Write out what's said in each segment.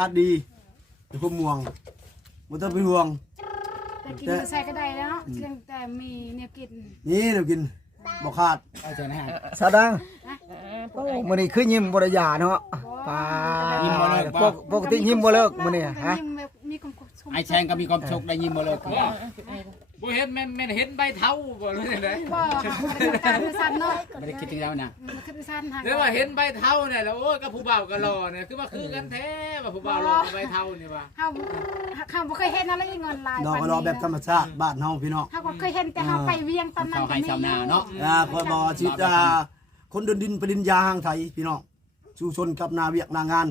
อาดีเป็นคนม่วงบ่ต้องเป็นห่วงแต่กินใส่ก็ได้แล้วเพียงแต่มีเนี่ยกินนี่เดี๋ยวกินบ่ขาด เอาเจอนะฮะ สะดังโอ้มื้อนี้คือยิ้มบ่ได้ยาเนาะปาปกติยิ้มบ่เลิกมื้อนี้ฮะ มีความสุข ไอ้แชงก็มีความสุขได้ยินบ่เลยคือ บ่เห็นแม่นเห็นใบเท้าบ่เลยเด้ บ่การสั่นเนาะ ไม่ได้คิดถึงแล้วนะ มันคือสั่นหา เดี๋ยวว่าเห็นใบเท้าเนี่ยแล้วโอ้ยกับผู้บ่าวก็รอเนี่ยคือว่าคือกันแท้ว่าผู้บ่าวรอกับใบเท้านี่ว่าเฮาบ่เคยเห็นอะไรเงินลาย ดอกก็รอแบบธรรมชาติบ้านเฮาพี่น้อง เฮาก็เคยเห็นแต่เฮาไปเวียงตอนนั้น เขาให้ชาวนาเนาะ คอยบอกชีวิตคนเดินดินปริญญาห่างไทยพี่น้องชูชนกับนาเวียกนางาน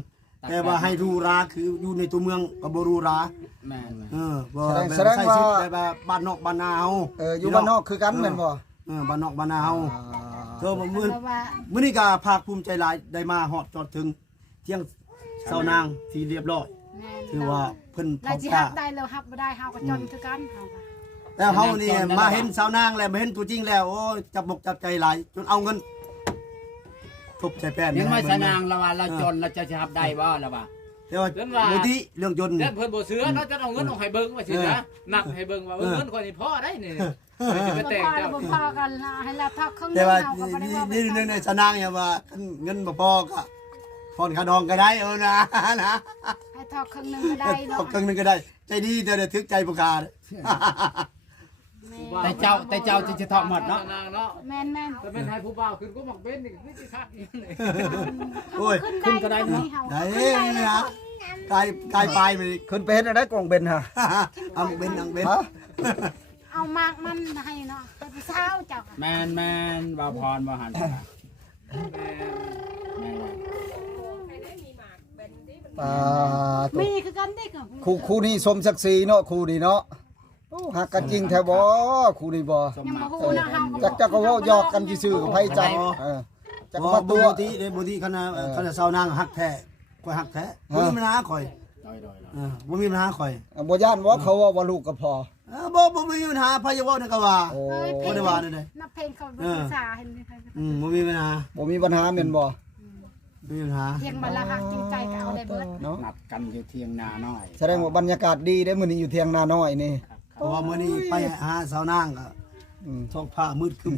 แต่ว่าให้รูราคืออยู่ในตัวเมืองก็บ่รูรา แม่ บ่ใส่ชุดแบบบ้านนอกบ้านนาเฮา อยู่บ้านนอกคือกันแม่นบ่ บ้านนอกบ้านนาเฮาเธอมื้อนี้ก็ภาคภูมิใจหลายได้มาฮอดจอดถึงเที่ยงเช้านางที่เรียบร้อยถือว่าเพิ่นพร้ เรา อม สิ ก ฮั ล้า บได้แล้วฮับบ่ได้เฮาก็จนคือกันเฮาก็ แต่เฮานี่มาเห็นเช้านางแล้วมาเห็นตัวจริงแล้วโอ้ยจับอกจับใจหลายจนเอาเงินทุบใจแป้น ยังไม่สนางละว่าเราจนเราจะทับได้บ่ละว่า เดี๋ยวมูติเรื่องจน เพิ่นบ่เสือเนาะจะเอาเงินออกให้เบิ่งว่าสินะนักให้เบิ่งว่าเงินคนนี้พอได้นี่สิไปแต่ง บ่ เจ้า พอกันให้เราพักครึ่ง แต่ว่า เฮาก็บ่ได้ว่า นี่ในเช้านางเนี่ยว่าเงินบ่พอก็ผ่อนค่าดองก็ได้นะ ให้ทอครึ่งนึงก็ได้เนาะ ครึ่งนึงก็ได้ใจดีแต่เดี๋ยวทึกใจบ่ขาด แต่เจ้าจะทอดหมดเนาะ เนาะ แม่น แต่เป็นให้ผู้บ่าวขึ้นก็มักเป็นนี่คือสิคักอีกนี่ โอ้ย ขึ้นก็ได้เนาะ ได้นะกายปลายไป ขึ้นไปเฮ็ดอะไรกองเบนฮะ เอาเป็นอังเป็น เอามากมันให้เนาะให้ผู้สาวเจ้า แม่นบ่พรบ่หันแม่มีคือกันได้ก็ คู่นี้สมศักดิ์ศรีเนาะคู่นี้เนาะโอ้หักกันจริงแท้บ่คู่นี้บ่ ยังบ่ฮู้นะเฮา จักก็เว้าหยอกกันซื่อๆกับไผจังจัก บ่ มาตัว บุติคณะเช้านางฮักแท้ข่อยฮักแท้บ่มีปัญหาข่อยบ่มีปัญหาข่อย บ่ย่านว่าเขาว่าลูกก็พอ บ่มีปัญหาพายาวนั่นก็ว่า โอ้ บ่ได้ว่าได้ นับเพลงเขาภาษาเห็นไหมคะ บ่มีปัญหา บ่มีปัญหาแม่นบ่ บ่มีปัญหา เพียงบัลลังก์จริงใจก็เอาได้เบิด เนาะ นัดกันอยู่เที่ยงนาน้อย แสดงว่าบรรยากาศดีได้มื้อนี้อยู่เที่ยงนาน้อยนี่ เพราะว่ามื้อนี้ไปหาสาวนางก็ท้องฟ้ามืดครึ้ม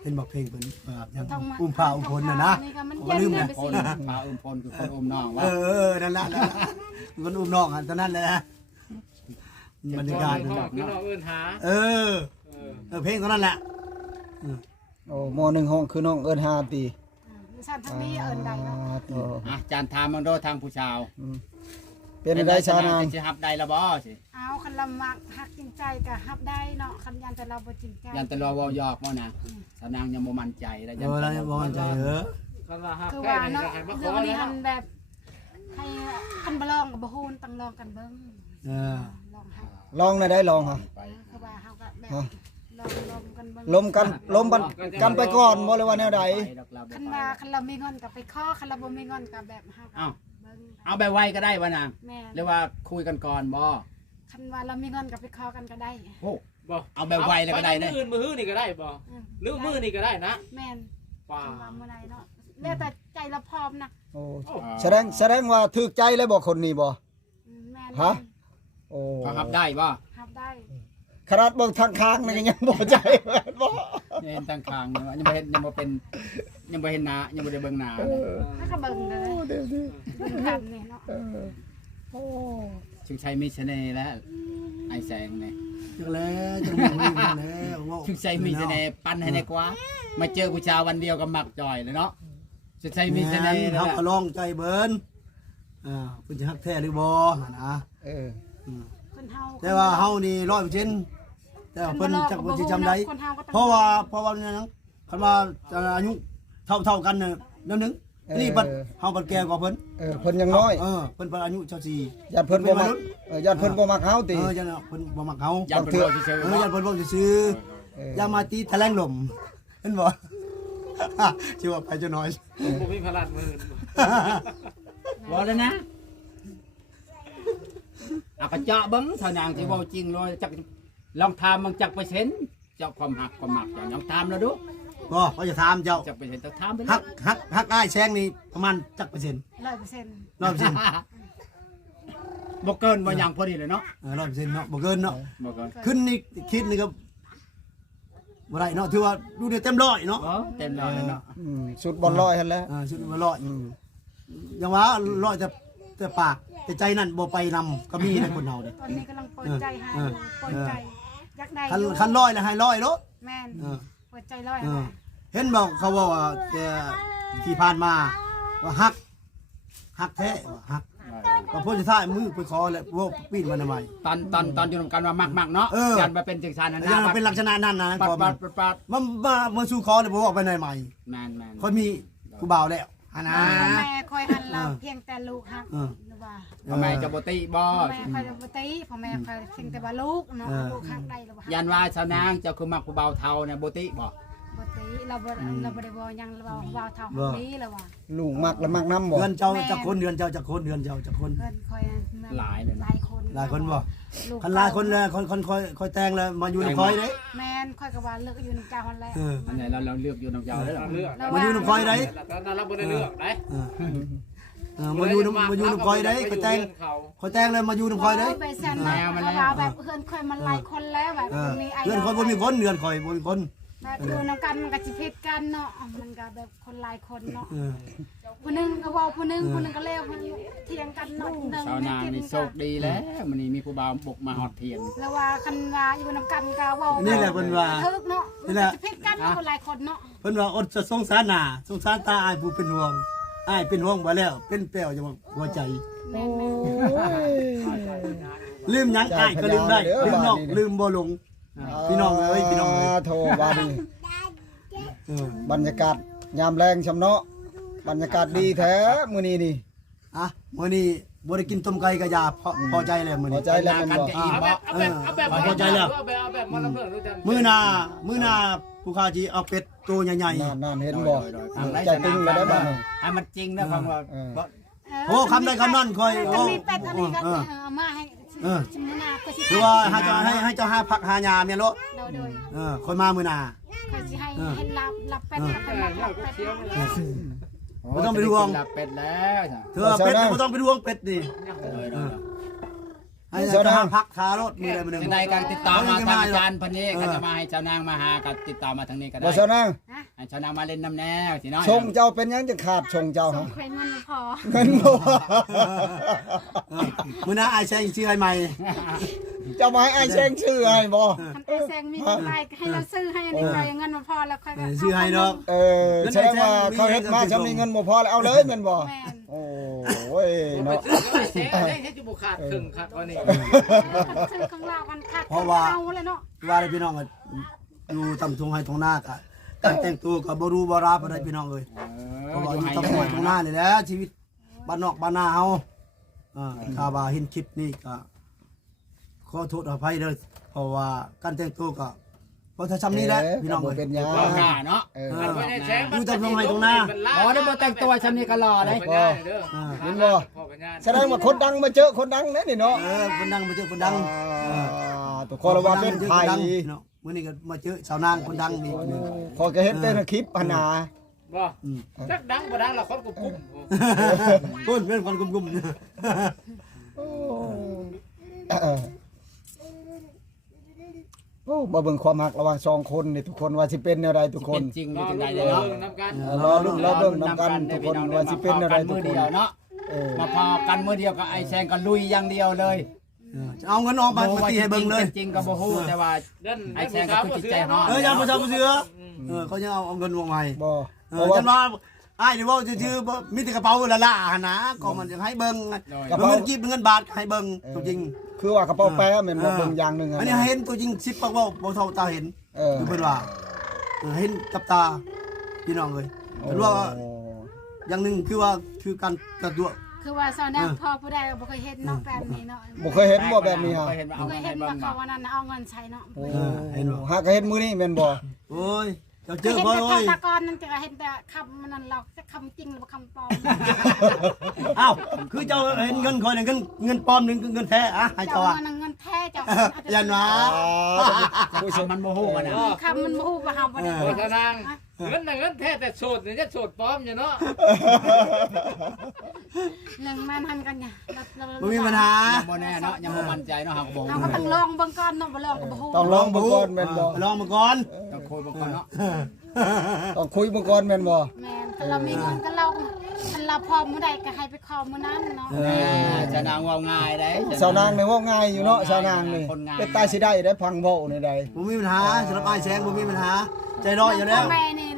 เห็นบอกเพลงเพิ่นแบบยังอุ้มผ้าอุ้มฝนน่ะนะ นี่ก็มัน บ่ เย็น ลืม เลย นะ ไป ค สิ นมาอุ้มพลคือคนอุ้มน้องว่า นั่นแหละมันอุ้มน้องอันนั้นแหละบรรยากาศ คือน้องเอิ้นหา เพลงเท่านั้นแหละ โอ้ม1ห้องคือน้องเอิ้น5ปี สันทวีเอิญใดเนาะ จานทามมันโดทางผู้ชาว เป็นได้ชาวนาง จะทับได้ละบ่สิ เอาคันลำมักฮักจริงใจก็ฮับได้เนาะคันยันแต่เราบ่จริงใจ ยันตะลอวหยอกบ่นะสาวนางยังบ่มั่นใจแล้ว เราจะบอกใจคันว่าฮัก คือ แท้ ว่า นี่ เนาะ ก็ให้มาข เดี๋ย อ วนี้ แล้ว มันแบบให้คันบ่ลองก็บ่ฮู้ต้องลองกันเบิ่งลองให้ ลองได้ลองฮะ คือว่าเฮาก็แบบลองกันเบิ่ง ลมกันไปก่อนบ่เลยว่าแนวใด คันว่าคันเรามีเงินก็ไปขอคันเราบ่มีเงินก็แบบเฮาก็เบิ่ง เอาแบบไวก็ได้วะนาง แม่ หรือว่าคุยกันก่อนบ่ คันว่าเรามีเงินก็ไปขอกันก็ได้ โอ้ บ่ เอาแบบไวเลยก็ได้เด้ มื้ออื่นนี่ก็ได้บ่หรือมื้อนี่ก็ได้นะ แม่น ป่า คันว่ามื้อใดเนาะแล้วแต่ใจเราพร้อมนะ โอ้แสดงว่าถูกใจเลยบ่คนนี้บ่ แม่น ฮะ โอ้ เขาทับได้บ่ ฮับได้ ขนาดเบิ่งทางค้างนี่ก็ยังบ่ใจแม่นบ่ เห็นตั้งคางยังบ่เห็นยังบ่เป็นยังบ่เห็นหน้ายังบ่ได้เบิ่งหน้า ถ้าก็เบิ่งเลยเบิ่งกันนี่เนาะ ชิงชัยมีเสน่ห์แล้วไอ้แสงนี่ จังแล้วจังแล้ว ชิงชัยมีเสน่ห์ปั้นให้ได้กว่ามาเจอผู้ชายวันเดียวก็มักจ่อยเลยเนาะชิงชัยมีเสน่ห์ เขาก็ลองใจเบิ้นคุณจะฮักแท้หรือบ่นะ คนเฮา แต่ว่าเฮานี่100%แต่เพิ่นจักว่าสิจำได้เพราะว่าเนี่ยนะคันว่าอายุเท่ากันน่ะนำนึงนี่บัดเฮาบัดแก่กว่าเพิ่น เพิ่นยังน้อย เพิ่นอายุ24 ญาติเพิ่นบ่มักญาติเพิ่นบ่มักเฮาติ จังเพิ่นบ่มักเฮา อย่าเพิ่นบ่ซื่อ อย่าเพิ่นบ่ซื่ออย่ามาตีแถลงลมเห็นบ่ ชื่อว่าไปจะน้อย บ่มีพลังมื้อ บ่แล้วนะเอาก็เจาะเบิ่งเท่านางที่เว้าจริงเลยจักลองถามมันจักเปอร์เซ็นต์เจ้าความหักความมักเจ้าลองถามแล้วดู ก็เขาจะถามเจ้า จักเปอร์เซ็นต์ต้องถามไปเลย ฮักอ้ายแซงนี่ประมาณจักเปอร์เซ็นต์ 100% 100% บ่เกินบ่หยังพอดีเลยเนาะ 100%เนาะบ่เกินเนาะ บ่เกิน ขึ้นนี่คิดนี่ก็บ่ได้เนาะถือว่าดูได้เต็มร้อยเนาะ อ๋อเต็มร้อยเลยเนาะ สุดบอลลอยหั่นแหล้ว ชุดบ่ร้อยอย่างว่าร้อยแต่ปากแต่ใจนั่นบ่ไปนำก็มีในคนเฮาเด้ ตอนนี้กำลังเปิดใจให้เปิดใจอยากได้ คันร้อยแล้วให้ร้อยโล แม่นเปิดใจร้อย เห็นบอกเขาว่าแต่ที่ผ่านมาว่าฮักแท้ฮักก็พ้นสุดท้ายมือไปขอแล้วพวกปีนมันทำไม ตอนอยู่นำกันว่ามากๆเนาะยันมาเป็นจังซั่นนั่น ยังเป็นลักษณะนั้นนะขอ ปัด มันสู่ขอเลยบ่ออกไปใหม่ แม่น คนมีกูบ่าวแล้วอันนะ แม่คอยหันเราเพียงแต่ลูกฮักหรือว่า ทำไมจะบ่ติบ่ แม่คอยปกติพ่อแม่คอยเพียงแต่ว่าลูกเนาะลูกฮักได้หรือว่า ยันว่าชาวนางเจ้าคือมักผู้เบาเทาเนี่ยบ่ติบ่ ปกติเราบ่ได้บ่ยังเราวาวเท่านี้แล้วว่า ลูกมักแล้วมักน้ำบ่ เดือนเจ้าจักคนเดือนเจ้าจักคนเดือนเจ้าจักคน เพิ่นคอยหลายคน หลายคนบ่คันหลายคนเลยคนคอยแต่งแล้วมาอยู่ในคอยเด้ แม่นคอยก็ว่าเลิกอยู่นำเจ้าหั่นแหละ อันไหนเราเลือกอยู่น้ำยาวได้หรอ เลือก มาอยู่ในคอยเด้ แล้วเราบ่ได้เลือกได้ มาอยู่ในคอยเด้คอยแต่งเลยมาอยู่ในคอยเด้ ไปแซนเขาแบบเพื่อนคอยมันหลายคนแล้วแบบมีไอ้ เดือนคอยบ่มีคนเดือนคอยบ่มีคน แบบอยู่นำกันมันก็สิผิดกันเนาะมันก็แบบคนหลายคนเนาะผู้นึงก็เว้าผู้นึงก็เลวเถียงกันเนาะนึง ชาวนางนี่โชคดีแล้วมันนี่มีผู้เบาบุกมาฮอดเทียง แล้วว่าคันว่าอยู่นำกันก็เว้า นี่แหละเพิ่นว่า ทึกเนาะมันจะผิดกันคนหลายคนเนาะ เพิ่นว่าอดจะสงสารหน้าสงสารตาอ้ายผู้เป็นห่วงอ้ายเป็นห่วงบ่แล้วเป็นแป้วจังหัวใจ แม่น ลืมหยังอ้ายก็ลืมได้ลืมนอกลืมบ่ลงพี่น้องเอ้ยพี่น้องเอ้ย โทว่านี่บรรยากาศยามแรงชำเนาะบรรยากาศดีแท้มื้อนี้นี่ อ่ะมื้อนี้บ่ได้กินต้มไก่ก็ยาพอใจแล้วมื้อ พอ นี้ ใจแล้วแม่นบ่ เอาแบบมาลำเลิกด้วยกัน มื้อหน้าผู้ค้าสิเอาเป็ดตัวใหญ่ นั่นเห็นบ่ใจตึงแล้วได้บ้าง ให้มันจริงนะฟังว่า ๆโอ้คำใดคำนั้นค่อย จะ โอ้ มีเป็ดอันนี้ก็เอามาให้ชิมนาก็สิ คือว่าให้เจ้าหาผักหายาแม่นโล โดย ค่อยมามื้อหน้า ก็สิให้รับเป็ดรับเป็ด บ่ต้องไปห่วง หลับเป็ดแล้วจ้ะ เธอเป็ดบ่ต้องไปห่วงเป็ดนี่ให้เจ้าหาผักคารถมื้อใดมื้อหนึง ในการติดต่อมาทางอาจารย์พันนี้ก็จะมาให้เจ้านางมาหาก็ติดต่อมาทางนี้ก็ได้ บ่เซานาง ให้เจ้านางมาเล่นน้ำแนวสิน้อย ชงเจ้าเป็นหยังจะขาดชงเจ้า ส่ ฮะ งใครเงินพอ เงินบ่ มื้อหน้าอ้ายแซงชื่อให้ใหม่ เจ้ามาให้อ้ายแซงชื่อให้บ่ คันไอ้แซงมีเงินไปให้เราซื้อให้อันนี้ไปเงินมันพอแล้วค่อย ชื่อให้ดอก แสดงว่าเขาเฮ็ดมาจำมีเงินบ่พอแล้วเอาเลยแม่นบ่ แม่น โอ้ย ไป เนาะ ซื้อก็เสียได้ให้จุบุขาดครึ่งขาดวันนี้ ซื้อของเรากันขาดเอาเลยเนาะ ว่าได้พี่น้องอยู่ตำทงให้ทงหน้าก็การแต่งตัวก็บ่รู้บ่ราปานใดพี่น้องเอ้ยเพราะว่าอยู่ตำทงให้ทงหน้านี่แหละชีวิตบ้านนอกบ้านนาเฮาถ้าว่าเห็นคลิปนี้ก็ขอโทษอภัยเด้อเพราะว่าการแต่งตัวก็พอถ้าซ้ำนี้แหละพี่น้องเอ้ย เป็นหยัง ก็กล้าเนาะ อยู่ตำทงให้ทงหน้า อ๋อได้บ่แต่งตัวชั้นนี้ก็รอเลย เห็นบ่แสดงว่าคนดังมาเจอคนดังแน่นี่เนาะ คนดังมาเจอคนดัง ตัวคนละว่าเป็นไผ เนาะมื้อนี้ก็มาเจอสาวนางคนดังอีกนึง พอก็เห็นแต่ในคลิปหั่นน่ะ บ่จักดังบ่ดังละคนกุ๊บ พูดเป็นคนกุมๆ โอ้บ่เบิ่งความรักระหว่าง2คนนี่ทุกคนว่าสิเป็นแนวใดทุกคน จริง ร มี อ จัง เ ไดเลยเนาะ น้ำกัน รอลุ้นรอเบิ่งนำกันทุกคนว่าสิเป็นแนวใดทุ มื ก อ ค เดี น ยวเนาะมาพอกันมือเดียวกับไอ้แซงก็ลุยอย่างเดียวเลย เอาเงินออกมาตีให้เบิ่งเลย จริงก็บ่ฮู้แต่ว่า ไอ้แซงก็คือจิตใจฮ้อน อย่าประชาเสือเขาจะเอาเงินวงใหม่ บ่เพราะว่า จันว่าไอ้ที่ว่าชื่อมีแต่กระเป๋าละนะก็มันจะให้เบิ่งเงินกีบเงินบาทให้เบิ่งตัวจริง คือว่ากระเป๋าแป้แม่นบ่เบิ่งอย่างหนึง อันนี้เห็นตัวจริง10ปักว่าบ่เท่าตาเห็นคือเพิ่นว่าเห็นกับตาพี่น้องเลยเพิ่นว่าอย่างนึงคือว่าคือการกระตัว คือว่าสาวนักพอผู้ใดบ่เคยเห็นเนาะแบบนี้เนาะ บ่เคยเห็นบ่แบบนี้ฮะ เคยเห็นว่าเอา เคย เงิน เห็ ให้ น เบิ่ ว่าง เขาวันนั้นเอาเงินใช้เนาะ เห็นบ่ หากเห็นมื้อนี้แม่นบ่ โอ้ยเจ้าเจ เห็ อน บ่ แต่ โอ้ย ตะกอนนั่นจะเห็นแต่คำมันนั่นหรอกจะคำจริงหรือคำปลอม อ้าวคือเจ้าเห็นเงินคอยเงินปลอมนึงเงินแท้อะให้ เจ้า เจ้าอ่ะ เงินแท้ จับ ยันว่า ผู้ชมมันโมโหมันนะ คำมันพูดว่าเฮาบ่ได้ โอ้ทนางเงินน่ะเงินแท้แต่โสดนี่จะโสดปลอมอยู่เนาะ หนึ่งมันหันกันเนี่ย บ่มีปัญหา ยังโมแน่เนาะยังโมมั่นใจเนาะหากบอก เราก็ต้องลองเบิ่งก่อนเนาะบ่ลองก็บ่ฮู้ ต้องลองบ่ก่อนแม่นบ่ ลองมาก่อน ต้องคุยบอกก่อนเนาะ ต้องคุยบ่ก่อนแม่นบ่ แม่นถ้าเรามีเงินก็เราคันเราพร้อมมื้อใดก็ให้ไปขอมื้อนั้นเนาะ จะนางว่าง่ายได้ สาวนางนี่เว้าง่ายอยู่เนาะสาวนางนี่เป็นตายสิได้ได้พังเว้านี่ได้ บ่มีปัญหาสำหรับอ้ายแสงบ่มีปัญหาใจร้อยอยู่แล้ว แม่นี่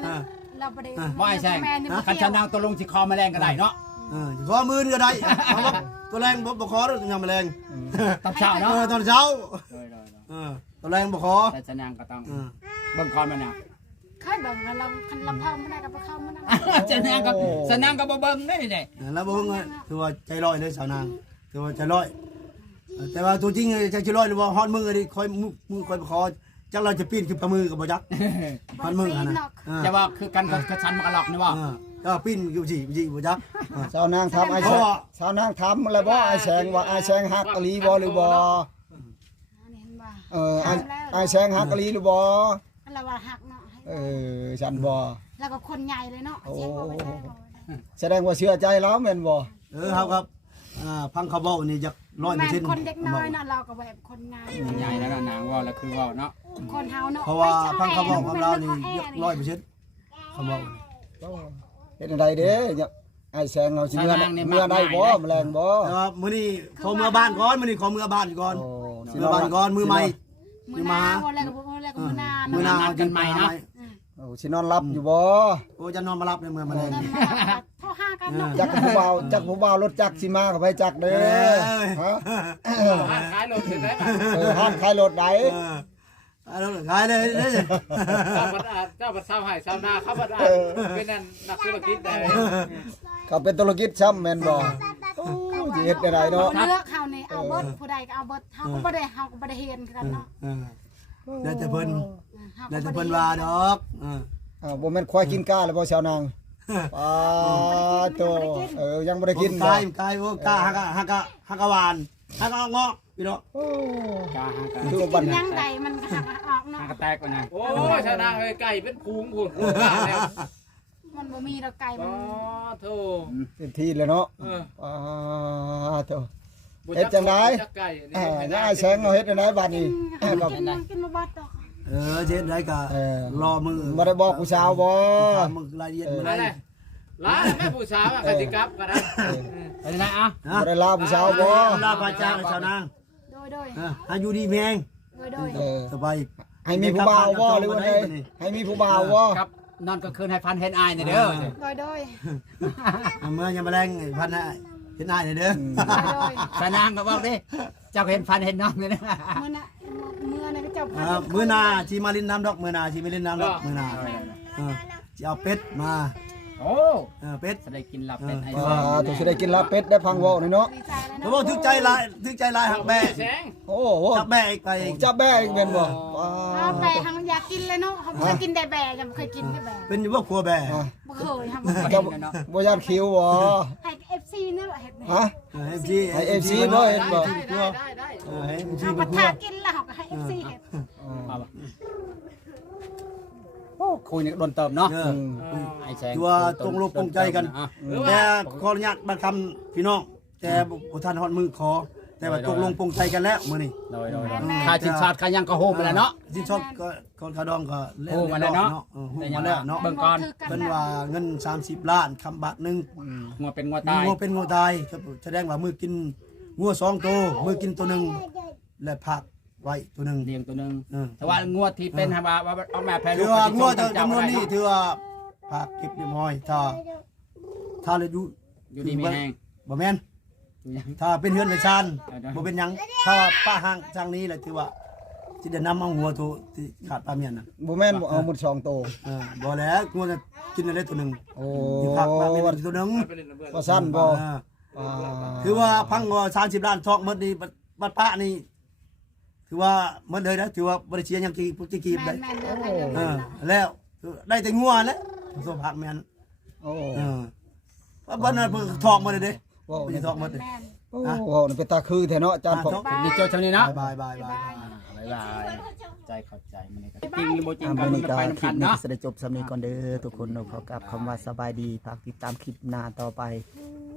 เราบ่ได้ บ่ไอ้แซงคันชนางตัวลงสิคอแมลงก็ได้เนาะ ขอมื่นก็ได้เอาว่าตัวแรงบ่ขอหรอกยามแมลง ตอนเช้าเนาะ ตอนเช้าตัวแรงบ่ขอ แต่ชนางก็ต้องเบิ่งคอนมันน่ะ เคยเบิ่งแล้วเราคันเราพร้อมมื้อใดก็ไปเข้ามื้อนั้น ชนางก็บ่เบิ่งได้นี่ แล้วบ่เงินถือว่าใจร้อยเลยสาวนางถือว่าใจร้อยแต่ว่าตัวจริงใจร้อยหรือว่าฮอดมือดิคอยมือคอยขอจังเราจะปีนขึ้นประมือกับบ่จักฮอดมือนะ จะว่าคือกันกับฉันมันก็หลอกนี่ว่า ก็ปีนอยู่สิบ่จัก สาวนางถามไอ้แสงสาวนางถามแล้วบ่ไอ้แสงว่าไอ้แสงฮักกะลีบ่หรือบ่ นี่เห็นบ่ ไอ้แสงฮักกะลีหรือบ่ เราว่าหักเนาะ ฉันบ่ แล้วก็คนใหญ่เลยเนาะเสียงบ่ได้ แสดงว่าเชื่อใจแล้วแม่นบ่ ครับพังเขาบอกนี่จัก แม่น 100% คนเด็กน้อยเนาะเราก็แบบคนใหญ่ ใหญ่แล้วนางว่าแล้วคือว่าเนาะ คนเฮาเนาะ เพราะว่าพังเขาบอกของเรานี่100%เขาบอก เฮ็ดจังไดเด้ไอ้แสงเอาสิเมื่อได้บ่แมลงบ่ แต่ว่ามื้อนี้ขอเมื่อบ้านก่อนมื้อนี้ขอเมื่อบ้านก่อน เมื่อบ้านก่อนมือใหม่ มื้อหน้าบ่แล้วก็มื้อหน้า มือหน้าเอากันใหม่นะ สินอนหลับอยู่บ่ โอ้จะนอนมารับในเมืองมาเลย เท่า5กันเนาะ จักผู้บ่าวรถจักรสิมาก็ไปจักเด้อฮะ ขายรถถึงได้ป่ะ ห้ามขายรถใด ขายเลย เจ้าบัดเศร้าหายเศร้าหน้าเขาบัดเป็นนั่นนักธุรกิจได้ เขาเป็นธุรกิจซ้ำแม่นบ่โอ้สิเฮ็ดได้เนาะ เลือกเฮานี่เอาเบิดผู้ใดก็เอาเบิดเฮาก็บ่ได้เฮ็ดกันเนาะ ได้แต่เพิ่นได้แต่เพิ่นว่าดอก บ่แม่นควายกินกาแล้วบ่ชาวนางโตยังบ่ได้กิน กายโอ้กาฮักหวานฮักงอกพี่น้อง กาหากา คือว่าบัด ยังใดมันก็หักออกเนาะ หากแตกก่อนนะ โอ้ยชนะไก่เป็นพุงพุ่น มันบ่มีดอกไก่มั อ๋ น อโธ่ เต็มที่เลยเนาะโต จักไก่ ย่าแสงเอาเฮ็ดได้บัดนี้ กินบ่บัดดอก เจ็ดได้กะรอมือ บ่ได้บอกผู้สาวบ่ มึงรายละเอียดมื้อ นั่นแห ใด ละร้านแม่ผู้สาวกติกับก็ได้ ไปไหนอ่ะ บ่ได้ลาผู้สาวบ่ ลาพระเจ้าชาวนาง โดย อายุดีแพง สบาย ให้มีผู้บ่าวบ่หรือว่าไงให้มีผู้บ่าวบ่ ครับนอนก็คืนให้พันเห็นอายนี่เด้อ โดย เมื่อยังมาแรงพันเห็นหน้าเด้อ ชนางก็บอกดิเจ้าเห็นพันเห็นน้องนี่นะ มื้อน่ะก็เจ้า มื้อนาชีมาลินน้ำดอกมื้อนาชีมาลินน้ำดอกมื้อนาจะเอาเป็ดมา โอ้ เป็ด จะได้กินหลับเป็นไอ้ ตัวสิได้กินลาบเป็ดได้พังเว้านี่เนาะ ดีใจแล้ว เขาบอกทึกใจลายหักแบะ แสง โอ้โห หักแบะอีกไป จับแบ่อีกแม่นบ่ เอาแบะทางอยากกินเลยเนาะเขาเคยกินแต่แบะยังเคยกินแต่แบะ เป็นอยู่ว่าครัวแบะ บ่เคยค่ะ จับบ่ยานคิวบ่ ให้ FC นี่แหละเฮ็ด ฮะ ให้ FC บ่เห็นบ่ ได้ ให้ MC เอา เป็ มาน ครั ทาว กินแล้วให้ FC เฮ็ด โอ้คุยนี่โดนเติมเนาะ ไอ้แสงตัวตรงลงปงใจกันแต่ขออนุญาตบังคำพี่น้องแต่บุท่านฮอดมือขอแต่ว่าตกลงปงใจกันแล้วมื้อนี้ โดยค่าชินชาติค่ายังก็โฮมไปแล้วเนาะ สินชอบก็คนคาดองก็ โฮมมาแล้วเนาะ ฮู้มาแล้วเนาะ เบิ่งก่อน เพิ่นว่าเงิน30ล้านคำบาทนึง งัวเป็นงัวตาย งัวเป็นงัวตายแสดงว่ามือกินงัว2ตัวมือกินตัวนึงและผักไว้ตัวนึง เลี้ยงตัวนึงแต่ว่างัวที่เป็นว่าเอาแม่แพ้ลู ถื ก อว่างัวจำนวนนี้ถือว่าผักเก็บเรียบร้อยถ้าเลยอยู่ อยู่ดีมีแห้ง บ่แม่นถ้าเป็นเฮือนเป็นชานบ่เป็นหยังถ้าป้าห้างทางนี้แหละถือว่าสิได้นำเอาหัวตัวที่ขาดปลาเมียนน่ะ บ่แม่นบ่เอาหมด2โต บ่แล้วงัวจะกินได้ตัวนึง โอ้ มีผักปลาเมียนตัวนึง บ่สั้นบ่ คือว่าพังงอ30ล้านทอกหมดนี่บัดป้านี่ถือว่าหมดเลยนะถือว่าบ่ได้เสียหยังกี่ได้ แม่นเด้อให้เด้อ แล้วได้แต่งัวแหละสมผักแม่น โอ้ ว่าบ้านนั้นเพิ่นทอกหมดเลยเด้ ว้าว บ่ได้ทอกหมดเลย แม่น โอ้โหนี่เป็นตาคือแท้เนาะอาจารย์ผม ดีเจ้าชาวนี้เนาะ บายบาย บ๊ายบายใจเข้าใจมันนี่ก็จริงหรือบ่จริง อ่า กั มื้ น อนี้ก็ ไป คลิ นำกั ป น นี้ เนาะ ก็จะได้จบสำนี้ก่อนเด้อทุกคนเนาะขอกราบคำว่าสบายดีฝากติดตามคลิปหน้าต่อไป บ